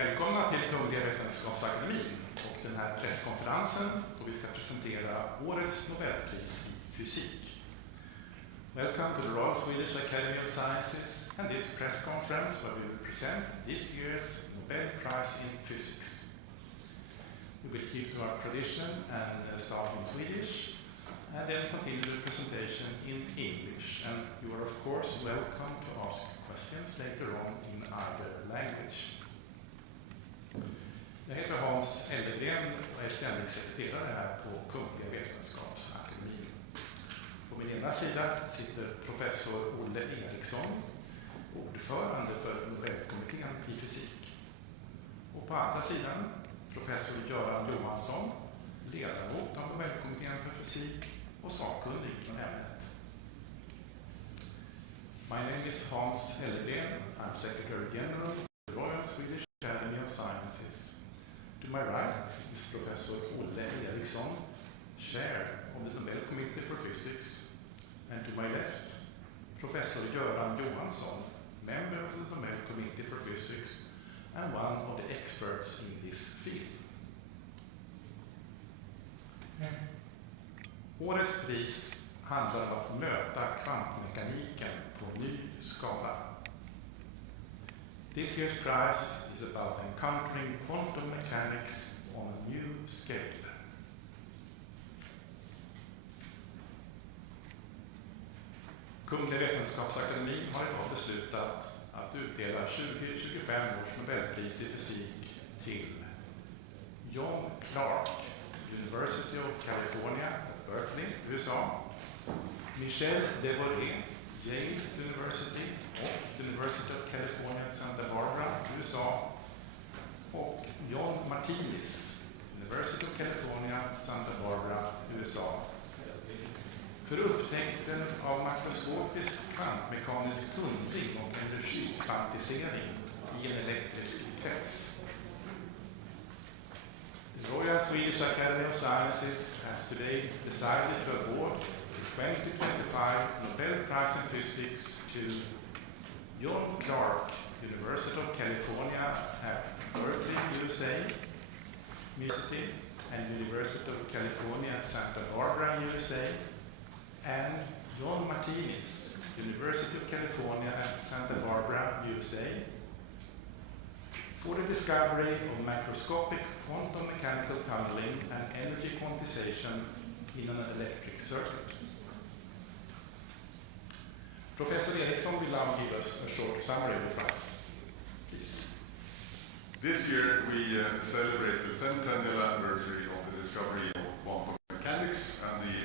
Välkomna till Kungliga Vetenskapsakademin och den här presskonferensen då vi ska presentera årets Nobelpris i fysik. Welcome to the Royal Swedish Academy of Sciences and this press conference where we will present this year's Nobel Prize in Physics. We will keep to our tradition and start in Swedish and then continue the presentation in English. And you are of course welcome to ask questions later on in either language. Jag heter Hans Ellegren och är ständig sekreterare här på Kungliga Vetenskapsakademin. På min ena sida sitter professor Olle Eriksson, ordförande för Nobelkommittén i fysik. Och på andra sidan professor Göran Johansson, ledamot av Nobelkommittén för fysik och sakkunnig i ämnet. My name is Hans Ellegren. I'm Secretary General of the Royal Swedish Academy of Sciences. To my right is Professor Olle Eriksson, Chair of the Nobel Committee for Physics, and to my left, Professor Göran Johansson, member of the Nobel Committee for Physics and one of the experts in this field. Årets pris handlar om att möta kvantmekaniken på ny skala. This year's prize is about encountering quantum mechanics on a new scale. Kungliga Vetenskapsakademin har idag beslutat att utdela 2025 års Nobelpris i fysik till John Clarke, University of California at Berkeley, USA, Michel Devoret, Yale University och University of California at Santa Barbara, USA, och John Martinis, University of California, Santa Barbara, USA, för upptäckten av makroskopisk kvantmekanisk tunnling och energikvantisering i en elektrisk krets. The Royal Swedish Academy of Sciences has today decided to award the 2025 Nobel Prize in Physics to John Clarke, University of California at Berkeley, USA, University and University of California at Santa Barbara, USA, and John Martinis, University of California at Santa Barbara, USA, for the discovery of macroscopic quantum mechanical tunneling and energy quantization in an electric circuit. Professor Eriksson will now give us a short summary of the prize. Please. This year we celebrate the centennial anniversary of the discovery of quantum mechanics and the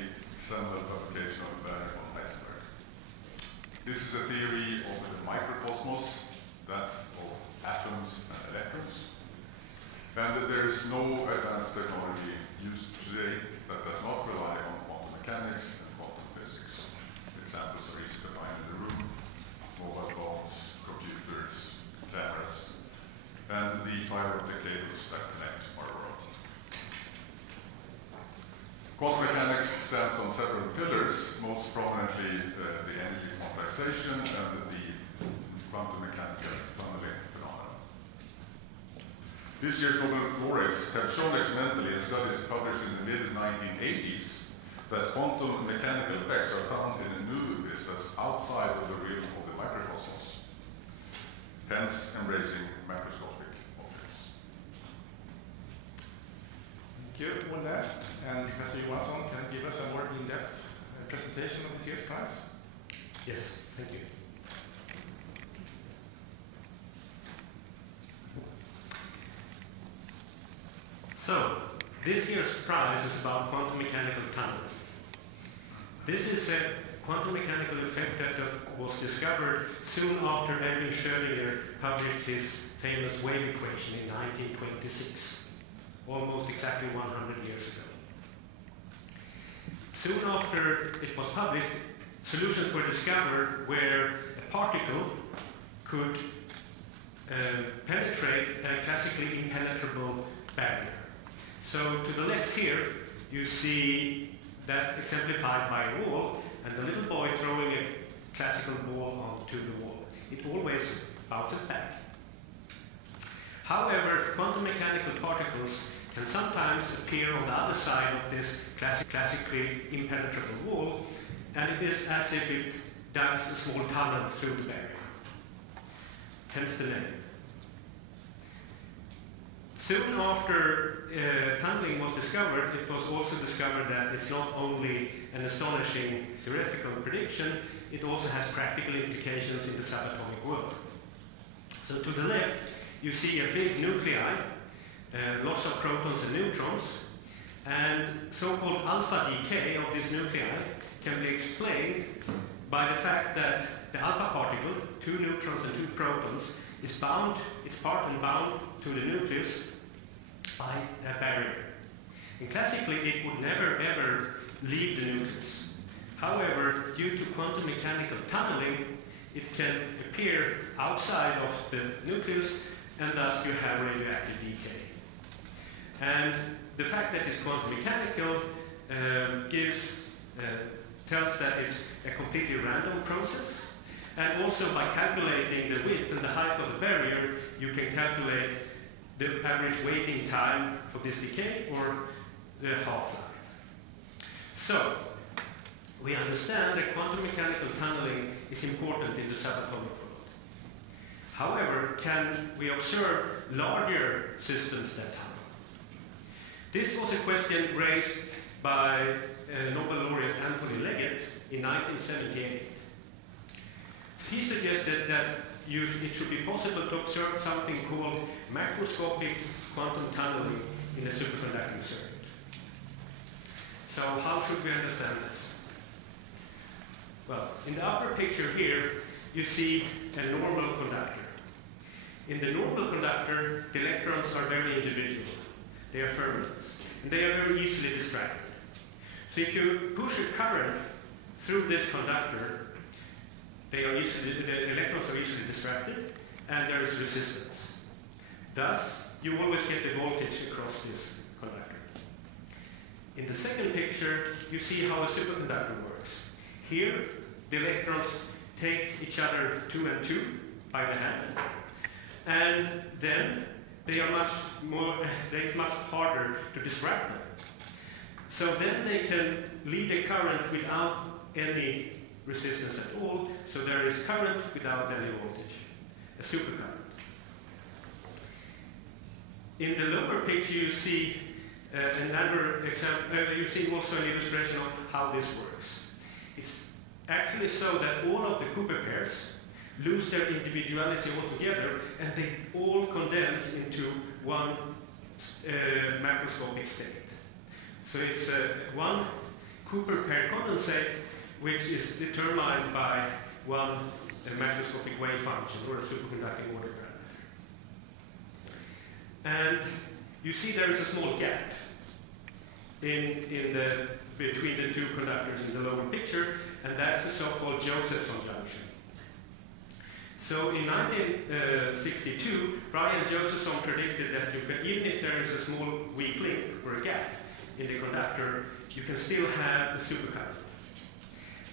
seminal publication of Werner von Heisenberg. This is a theory of the microcosmos, that of atoms and electrons, and there is no advanced technology used today that does not rely on quantum mechanics and quantum physics. Examples are easy to find in the room: mobile phones, computers, cameras, and the fiber optic cables that connect our world. Quantum mechanics stands on several pillars, most prominently the energy quantization and the quantum mechanical tunneling phenomenon. This year's Nobel laureates have shown experimentally in studies published in the mid-1980s that quantum mechanical effects are found in a nucleus that's outside of the realm of the microcosmos, hence embracing macroscopic objects. Thank you, Olle. And Professor Johansson, can you give us a more in-depth presentation of this year's prize? Yes, thank you. So, this year's prize is about quantum mechanical tunneling. This is a quantum mechanical effect that was discovered soon after Erwin Schrödinger published his famous wave equation in 1926, almost exactly 100 years ago. Soon after it was published, solutions were discovered where a particle could penetrate a classically impenetrable barrier. So to the left here, you see that exemplified by a wall, and the little boy throwing a classical ball onto the wall. It always bounces back. However, quantum mechanical particles can sometimes appear on the other side of this classically impenetrable wall, and it is as if it digs a small tunnel through the barrier. Hence the name. Soon after tunneling was discovered, it was also discovered that it's not only an astonishing theoretical prediction, it also has practical implications in the subatomic world. So to the left, you see a big nuclei, lots of protons and neutrons, and so-called alpha decay of this nuclei can be explained by the fact that the alpha particle, 2 neutrons and 2 protons, is bound, it's part and bound to the nucleus by a barrier. And classically, it would never ever leave the nucleus. However, due to quantum mechanical tunneling, it can appear outside of the nucleus, and thus you have radioactive decay. And the fact that it's quantum mechanical tells that it's a completely random process. And also by calculating the width and the height of the barrier, you can calculate the average waiting time for this decay or the half-life. So, we understand that quantum mechanical tunneling is important in the subatomic world. However, can we observe larger systems that tunnel? This was a question raised by Nobel laureate Anthony Leggett in 1978. He suggested that it should be possible to observe something called macroscopic quantum tunneling in a superconducting circuit. So how should we understand this? Well, in the upper picture here, you see a normal conductor. In the normal conductor, the electrons are very individual. They are fermions, and they are very easily distracted. So if you push a current through this conductor, the electrons are easily distracted, and there is resistance. Thus, you always get the voltage across this conductor. In the second picture, you see how a superconductor works. Here, the electrons take each other 2 and 2 by the hand, and then it's much harder to distract them. So then they can lead a current without any resistance at all, so there is current without any voltage, a supercurrent. In the lower picture, you see another example. You see also an illustration of how this works. It's actually so that all of the Cooper pairs lose their individuality altogether, and they all condense into one macroscopic state. So it's one Cooper pair condensate, which is determined by one macroscopic wave function or a superconducting order parameter. And you see there is a small gap between the 2 conductors in the lower picture, and that's a so-called Josephson junction. So in 1962, Brian Josephson predicted that you can, even if there is a small weak link or a gap in the conductor, you can still have a supercurrent.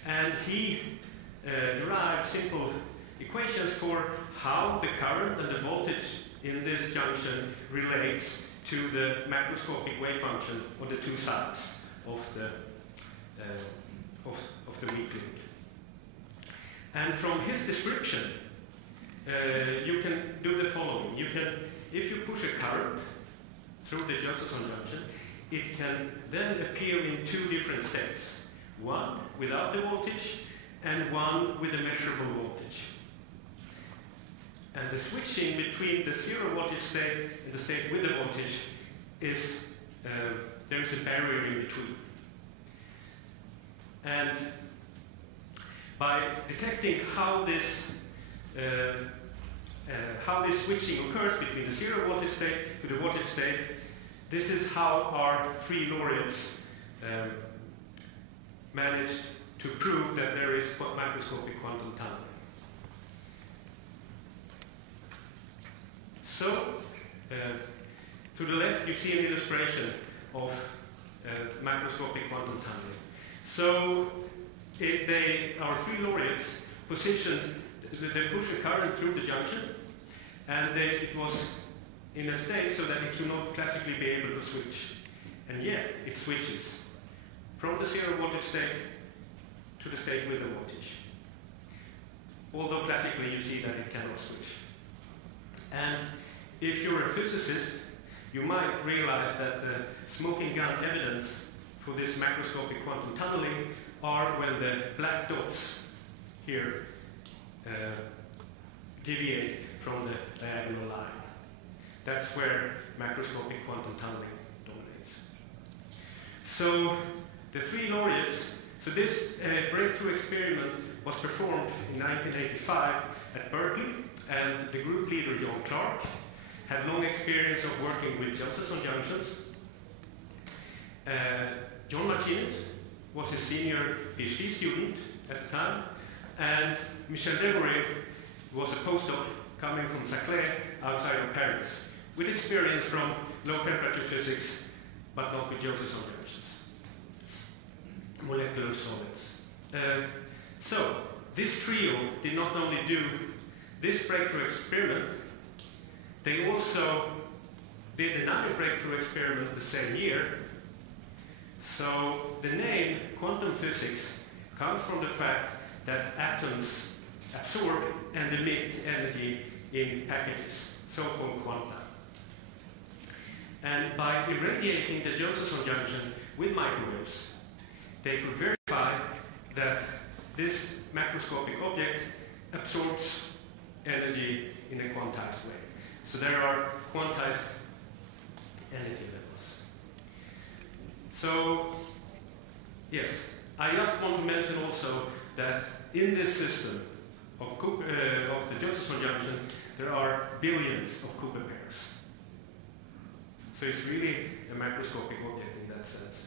And he derived simple equations for how the current and the voltage in this junction relates to the macroscopic wave function on the 2 sides of the weak link. And from his description, you can do the following. If you push a current through the Josephson junction, it can then appear in 2 different states. One without the voltage, and one with a measurable voltage. And the switching between the 0 voltage state and the state with the voltage is, there is a barrier in between. And by detecting how this switching occurs between the 0 voltage state to the voltage state, this is how our 3 laureates managed to prove that there is macroscopic quantum tunneling. So, to the left you see an illustration of macroscopic quantum tunneling. So, our 3 laureates positioned, they pushed a current through the junction, and it was in a state so that it should not classically be able to switch. And yet, it switches from the 0 voltage state to the state with the voltage. Although classically you see that it cannot switch. And if you're a physicist, you might realize that the smoking gun evidence for this macroscopic quantum tunneling are when the black dots here deviate from the diagonal line. That's where macroscopic quantum tunneling dominates. So the 3 laureates, so this breakthrough experiment was performed in 1985 at Berkeley, and the group leader, John Clarke, had long experience of working with Josephson junctions. John Martinis was his senior PhD student at the time, and Michel Devoret was a postdoc coming from Saclay outside of Paris, with experience from low-temperature physics, but not with Josephson junctions, molecular solids. So this trio did not only do this breakthrough experiment, they also did another breakthrough experiment the same year. So the name quantum physics comes from the fact that atoms absorb and emit energy in packages, so-called quanta. And by irradiating the Josephson junction with microwaves, they could verify that this macroscopic object absorbs energy in a quantized way. So there are quantized energy levels. So, yes, I just want to mention also that in this system of the Josephson junction, there are billions of Cooper pairs. So it's really a macroscopic object in that sense.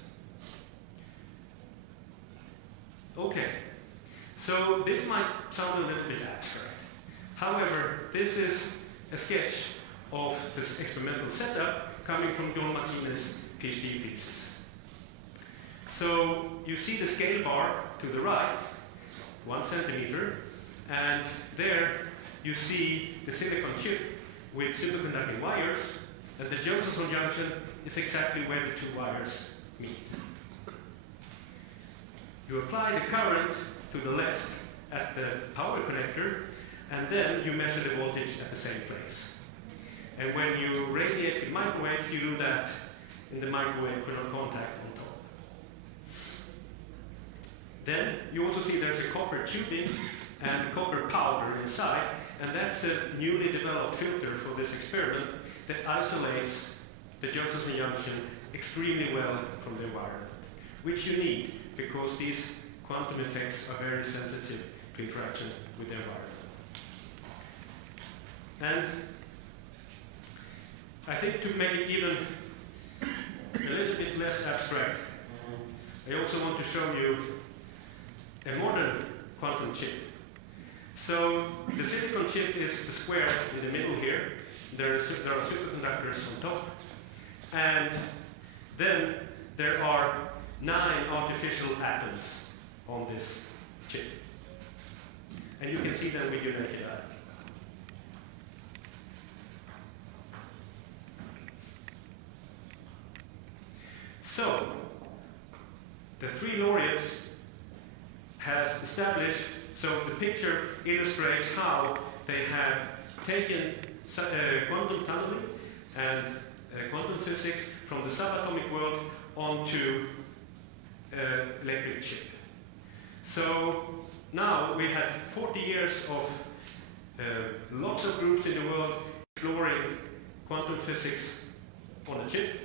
Okay, so this might sound a little bit abstract. However, this is a sketch of this experimental setup coming from John Martinis' PhD thesis. So you see the scale bar to the right, 1 centimeter, and there you see the silicon chip with superconducting wires, and the Josephson junction is exactly where the 2 wires meet. You apply the current to the left at the power connector, and then you measure the voltage at the same place. And when you radiate with microwaves, you do that in the microwave crystal contact on top. Then you also see there's a copper tubing and copper powder inside, and that's a newly developed filter for this experiment that isolates the Josephson junction extremely well from the environment, which you need because these quantum effects are very sensitive to interaction with the environment. And I think to make it even a little bit less abstract, I also want to show you a modern quantum chip. So the silicon chip is the square in the middle here. There are superconductors on top. And then there are 9 artificial atoms on this chip. And you can see them with your naked eye. So, the 3 laureates has established, so the picture illustrates how they have taken quantum tunneling and quantum physics from the subatomic world onto electric chip. So now we had 40 years of lots of groups in the world exploring quantum physics on a chip,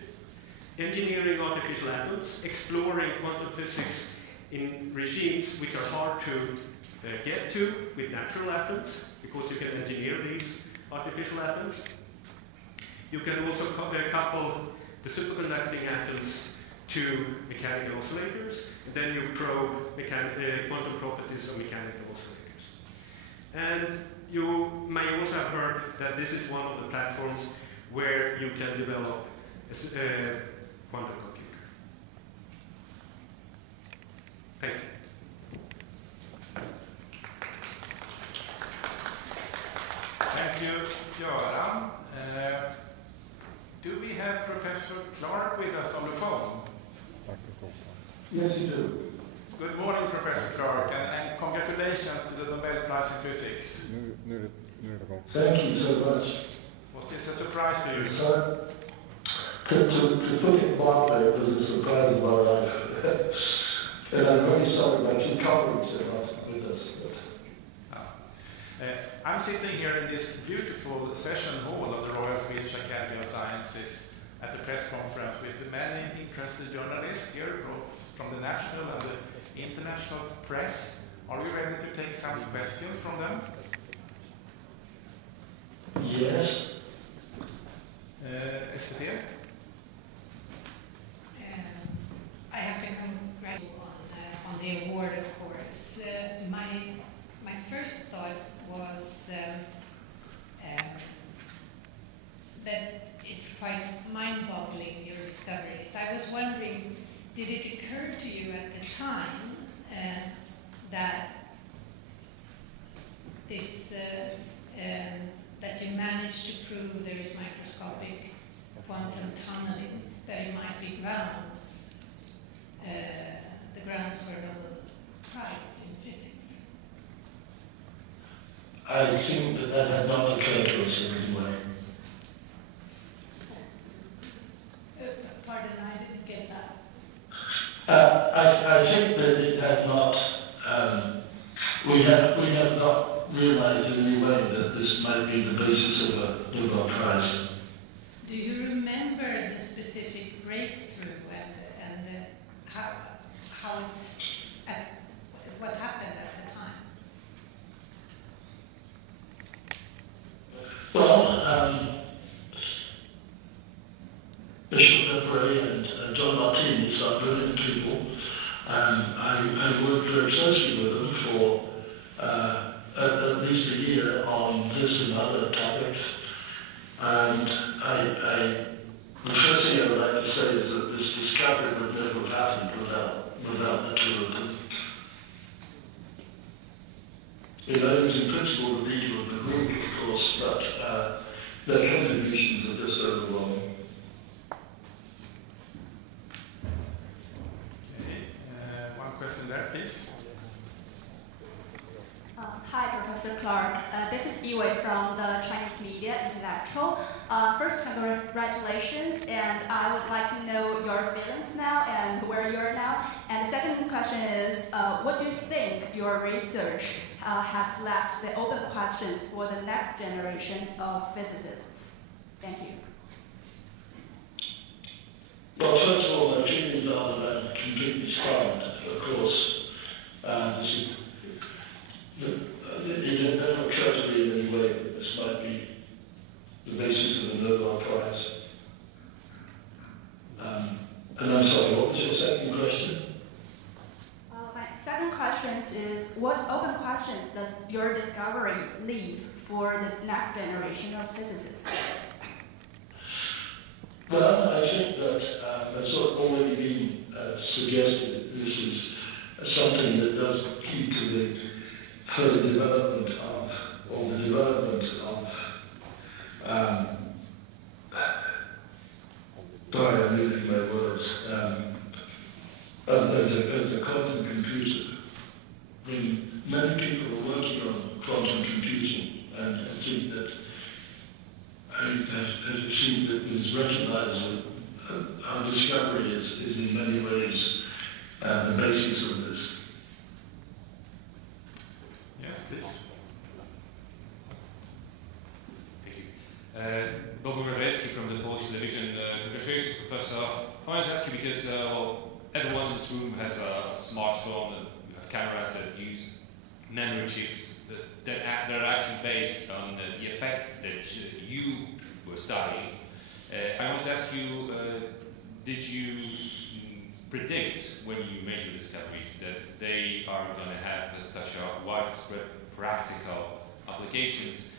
engineering artificial atoms, exploring quantum physics in regimes which are hard to get to with natural atoms, because you can engineer these artificial atoms. You can also couple the superconducting atoms to mechanical oscillators, and then you probe quantum properties of mechanical oscillators. And you may also have heard that this is one of the platforms where you can develop a quantum computer. Thank you. Thank you, Göran. Do we have Professor Clarke with us on the phone? Yes, you do. Good morning, Professor Clarke, and congratulations to the Nobel Prize in Physics. Thank you so much. Was this a surprise to you? To put it bluntly, it was a surprise in my life. And I'm very sorry my two colleagues are not with us. I'm sitting here in this beautiful session hall of the Royal Swedish Academy of Sciences at the press conference with many interested journalists here, both from the national and the international press. Are you ready to take some questions from them? Yes. SVT? I have to congratulate you on the award, of course. My first thought was that it's quite mind-boggling, your discoveries. I was wondering, did it occur to you at the time that that you managed to prove there is microscopic quantum tunneling, that it might be grounds, the grounds for a Nobel Prize in physics? I think that had not occurred to us in any way. Pardon, I didn't get that. I think that it had not, we have not realized in any way that this might be the basis of a Nobel Prize. Do you remember the specific breakthrough and how it, what happened at the time? Well, Michel H and John Martinis are brilliant people. I worked very closely with them for at least a year on this and other topics. And the first thing I would like to say is that this discovery would never have happened without the two of them. It was in principle the leader of the group, of course, but their contributions are just overwhelming. Okay, one question there, please. Hi, Professor Clarke. This is Yiwei from the Chinese Media Intellectual. First, congratulations, and I would like to know your feelings now and where you are now. And the second question is, what do you think your research has left the open questions for the next generation of physicists? Thank you. Well, first of all, my feelings are that I'm completely stunned, of course. It had never occurred to me in any way that this might be the basis of the Nobel Prize. And I'm sorry, what was your second question? My second question is, what open questions does your discovery leave for the next generation of physicists? Well, I think that, as already been suggested, this is something that does lead to the further development of, or the development of, sorry, I'm losing my words, as a quantum computer. I mean, many people are working on quantum computing, and I think that it seems that it is recognized that our discovery is in many ways the basis of this. Yes, please. Thank you. Bogomir Reski from the Polish television. Congratulations, Professor. I wanted to ask you because everyone in this room has a smartphone and you have cameras that use memory chips that are actually based on the effects that you were studying. I want to ask you, did you predict when you made your discoveries that they are going to have such a widespread practical applications?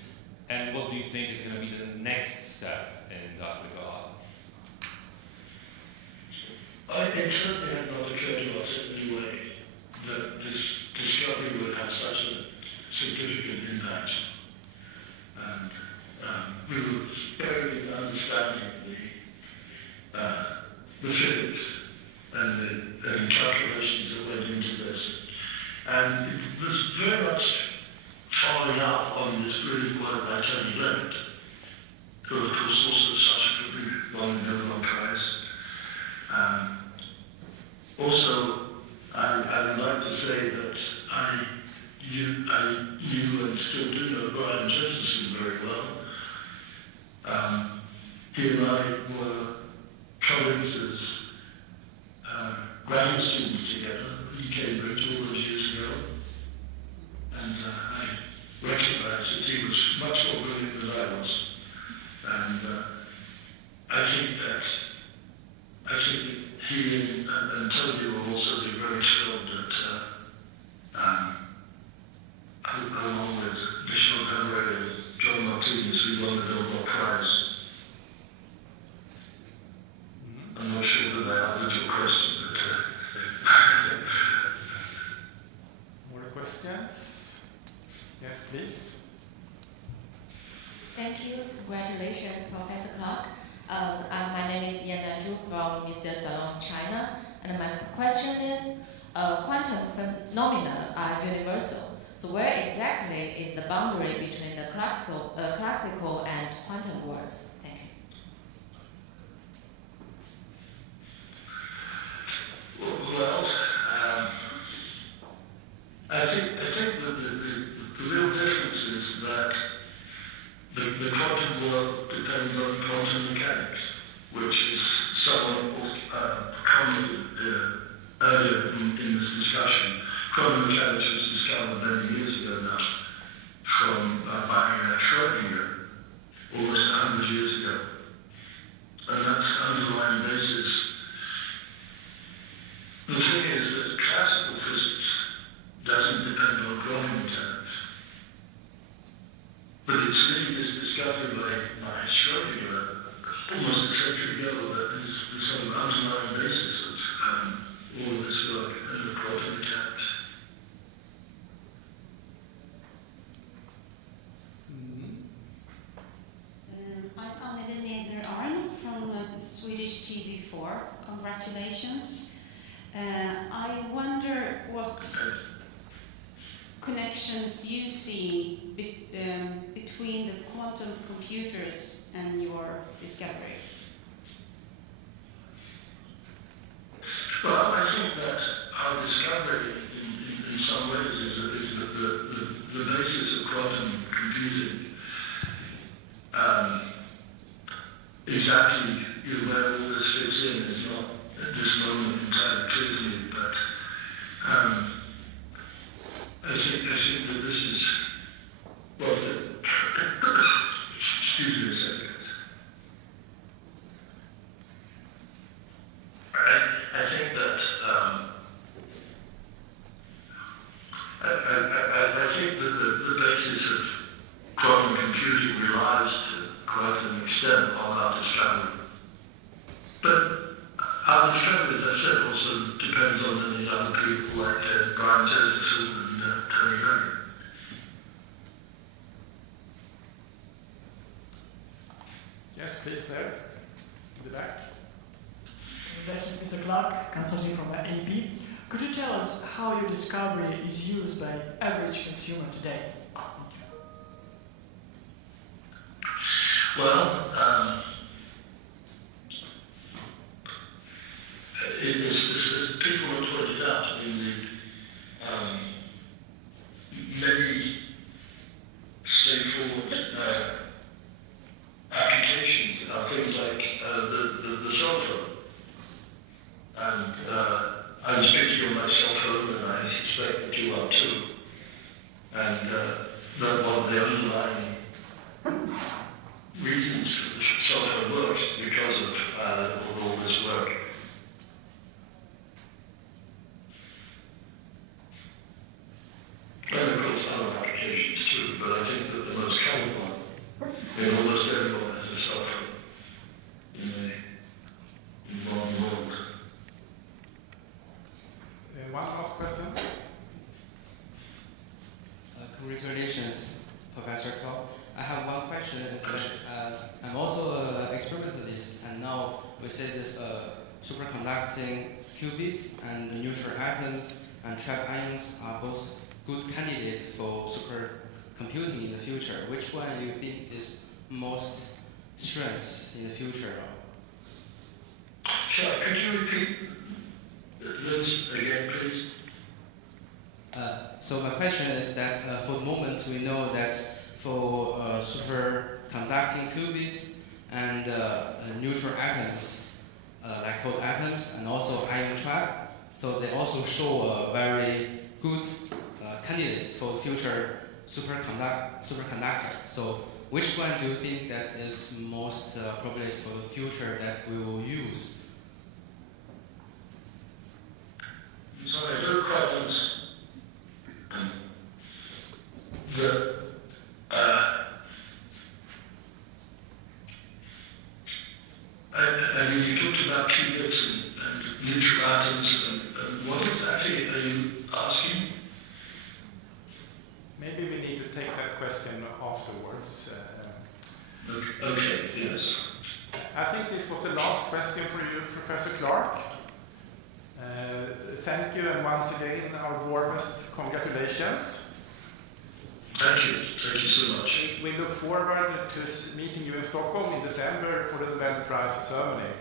And what do you think is going to be the next step in that regard? It certainly had not occurred to us in any way that this discovery would have such a significant impact. And we were very understanding the physics and the calculations that went into this. And it was very much following up on this brilliant work by Tony Leonard, who of course also subsequently won the Nobel Prize. Also, I would like to say that I knew and still do know Brian Josephson very well. He and I were colleagues as graduate students together in Cambridge all those years ago. And I recognized that he was much more brilliant than I was. And I think that he and Tony will also be very thrilled that along with Michel H and John Martinis, we won the Nobel Prize. I'm not sure that I answered your question, but More questions? Yes, please. Thank you. Congratulations, Professor Clarke. My name is Yan Nanzhu from Mr. Salon, China. And my question is, quantum phenomena are universal. So where exactly is the boundary between the classical and quantum worlds? Thank you. well, I think that the real difference is that the quantum world depends on quantum mechanics, which is somewhat commented earlier in this discussion. Quantum mechanics was discovered many years ago now by Schrödinger, almost 100 years ago. And that's the underlying basis. The thing is that classical physics doesn't depend on quantum mechanics. But it's really this discovery by Schrödinger almost a century ago that is the sort of underlying basis of all of this work in the quantum mechanics. From Swedish TV4. Congratulations. I wonder what connections you see between the quantum computers and your discovery. Well, I think that our discovery in some ways is the basis of quantum computing. Exactly where all this fits in is not at this moment entirely clear to me, but I think that this is excuse me a second. I think that I think that the basis of quantum computing relies to quite an extent on our discovery. But our discovery, as I said, also depends on many other people like Brian Josephson and Tony Leonard. Yes, please, there, in the back. That is Mr. Clarke, consulting from AP. Could you tell us how your discovery is used by average consumer today? Well, as people have pointed out in the many straightforward applications are things like the cell phone. And I'm speaking on my cell phone, and I suspect that you are too. And that one of the underlying reasons the cell phone works because of all this work. And of course other applications too, but I think that the most common one, in almost everyone has a cell phone in the modern world. One last question. Congratulations, Professor Clarke. I have one question. Is that I'm also experimentalists, and now we say this superconducting qubits and neutral atoms and trapped ions are both good candidates for supercomputing in the future. Which one do you think is most strengths in the future? Sure. Could you repeat those again, please? So my question is that for the moment we know that for superconducting qubits and neutral atoms, like cold atoms, and also ion trap, so they also show a very good candidate for future superconductor. So which one do you think that is most appropriate for the future that we will use? Sorry, I don't quite understand. You talked about qubits and neutral atoms, and what exactly are you asking? Maybe we need to take that question afterwards. Okay, yes. I think this was the last question for you, Professor Clarke. Thank you, and once again, our warmest congratulations. Thank you so much. We look forward to meeting you in Stockholm in December for the Nobel Prize ceremony.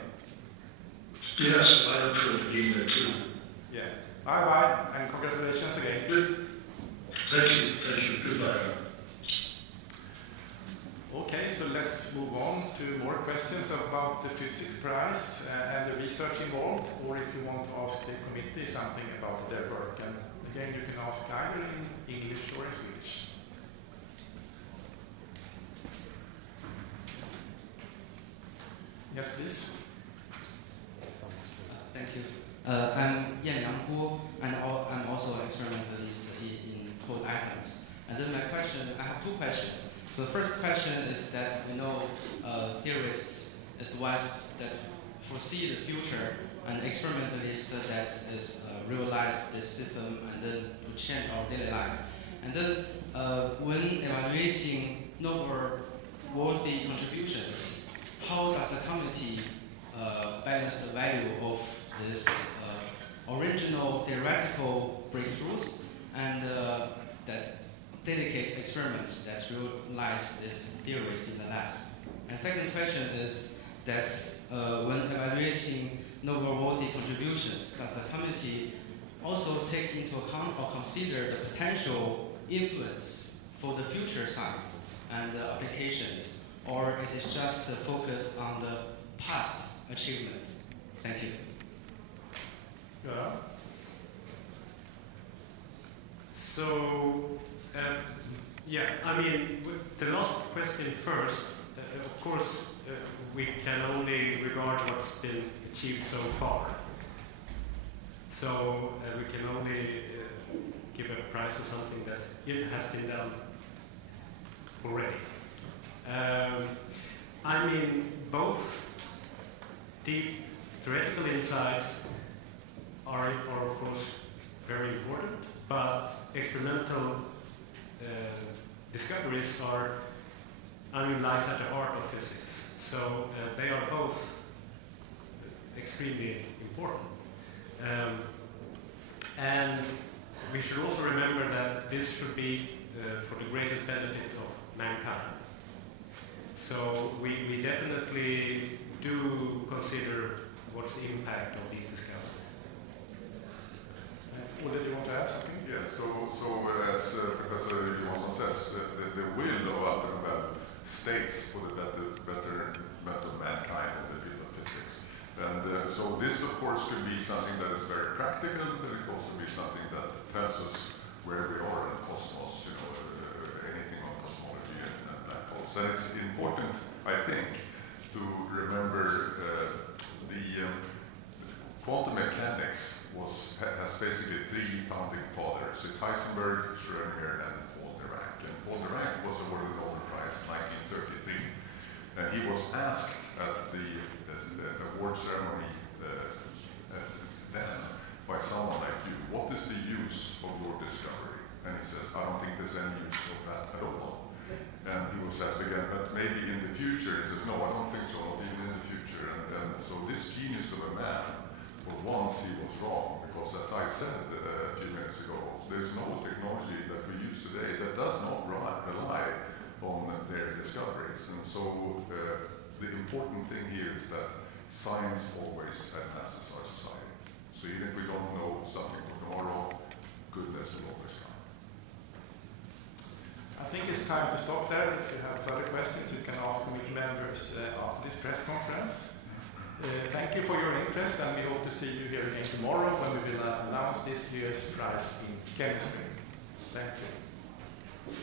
Yes, I look forward to being there too. Yeah. Bye-bye, and congratulations again. Good. Thank you. Goodbye. Okay, so let's move on to more questions about the Physics Prize and the research involved, or if you want to ask the committee something about their work. And again, you can ask either in English or in Swedish. Yes, please. Thank you. I'm Yanliang Guo, and I'm also an experimentalist in cold atoms. And then my question, I have two questions. So the first question is that we know theorists is ones that foresee the future, and experimentalists that is realize this system and then to change our daily life. And then when evaluating noteworthy contributions, how does the community balance the value of this original theoretical breakthroughs and that dedicate experiments that realize these theories in the lab? And second question is that when evaluating noteworthy contributions, does the community also take into account or consider the potential influence for the future science and applications, or it is just focused on the past achievement? Thank you. Yeah. So, I mean, the last question first, of course, we can only regard what's been achieved so far. So, we can only give a prize for something that has been done already. I mean, both deep theoretical insights are of course very important, but experimental discoveries lies at the heart of physics. So they are both extremely important. And we should also remember that this should be for the greatest benefit of mankind. So we definitely do consider what's the impact of these discoveries. Or did you want to add something? Yes, so as Professor Johansson says, the will of Alfred Nobel states for the betterment of mankind in the field of physics. And so this, of course, could be something that is very practical, but it could also be something that tells us where we are in the cosmos, anything on cosmology and black holes. And it's important, I think, to remember the quantum mechanics has basically three founding fathers. It's Heisenberg, Schrödinger, and Paul Dirac. And Paul Dirac was awarded the Nobel Prize in 1933. And he was asked at the award ceremony then by someone like you, what is the use of your discovery? And he says, I don't think there's any use of that at all. And he was asked again, but maybe in the future. He says, no, I don't think so, not even and so this genius of a man, for once he was wrong, because as I said a few minutes ago, there's no technology that we use today that does not rely on their discoveries. And so the important thing here is that science always advances our society. So even if we don't know something for tomorrow, goodness will always come. I think it's time to stop there. If you have further questions, you can ask committee members after this press conference. Thank you for your interest, and we hope to see you here again tomorrow when we will announce this year's prize in chemistry. Thank you.